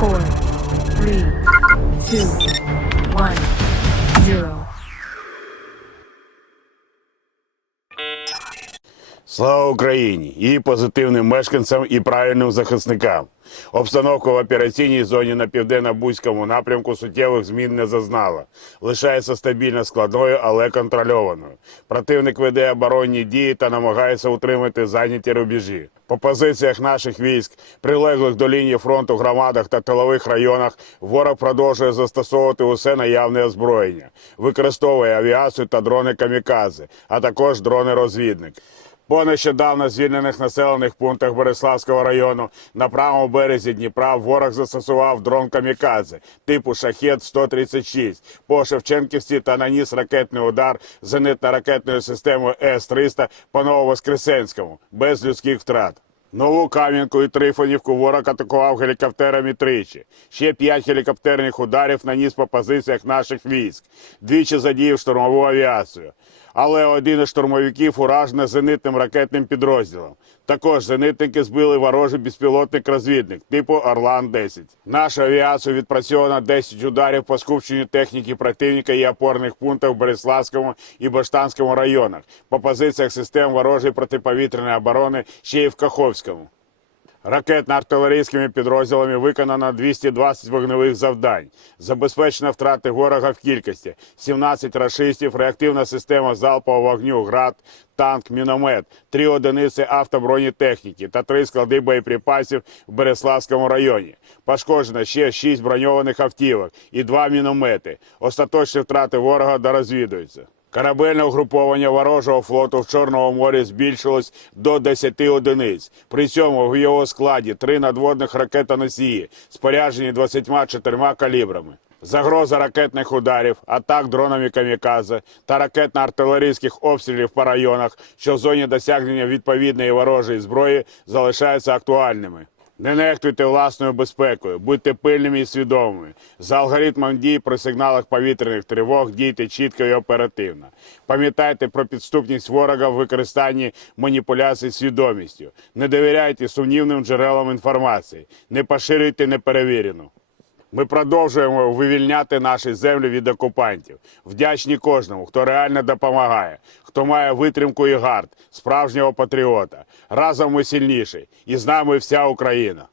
four, three, two, one, zero. Слава Україні! І позитивним мешканцям і правильним захисникам. Обстановка в операційній зоні на південно-бузькому напрямку суттєвих змін не зазнала. Лишається стабільно складною, але контрольованою. Противник веде оборонні дії та намагається утримати зайняті рубежі. По позиціях наших військ, прилеглих до лінії фронту громадах та тилових районах, ворог продовжує застосовувати усе наявне озброєння, використовує авіацію та дрони камікадзе, а також дрони-розвідник. По нещодавно звільнених населених пунктах Бориславського району на правому березі Дніпра ворог застосував дрон камікадзе типу шахет 136 по Шевченківці та наніс ракетний удар зенитно-ракетною системою С-300 по Нововоскресенському без людських втрат. Нову Кам'янку і Трифонівку ворог атакував гелікоптерами тричі. Ще п'ять гелікоптерних ударів наніс по позиціях наших військ. Двічі задіяв штурмову авіацію. Але один із штурмовиків уражено зенитним ракетним підрозділом. Також зенитники збили ворожий безпілотник-розвідник типу Орлан-10. Наша авіація відпрацьована 10 ударів по скупченню техніки противника і опорних пунктах в Бориславському і Баштанському районах, по позиціях систем ворожої протиповітряної оборони ще й в Каховському. Ракетно-артилерійськими підрозділами виконано 220 вогневих завдань. Забезпечено втрати ворога в кількості 17 рашистів, реактивна система залпового вогню ГРАД, танк, міномет, три одиниці автобронетехніки та три склади боєприпасів в Береславському районі. Пошкоджено ще 6 броньованих автівок і два міномети. Остаточні втрати ворога дорозвідуються. Корабельне угруповання ворожого флоту в Чорному морі збільшилось до 10 одиниць. При цьому в його складі три надводних ракетоносії, споряджені 24 калібрами. Загроза ракетних ударів, атак дронами камікадзе та ракетно-артилерійських обстрілів по районах, що в зоні досягнення відповідної ворожої зброї залишаються актуальними. Не нехтуйте власною безпекою, будьте пильними і свідомими. За алгоритмом дій при сигналах повітряних тривог дійте чітко і оперативно. Пам'ятайте про підступність ворога в використанні маніпуляцій свідомістю. Не довіряйте сумнівним джерелам інформації, не поширюйте неперевірену. Ми продовжуємо вивільняти наші землі від окупантів. Вдячні кожному, хто реально допомагає, хто має витримку і гард, справжнього патріота. Разом ми сильніші, і з нами вся Україна.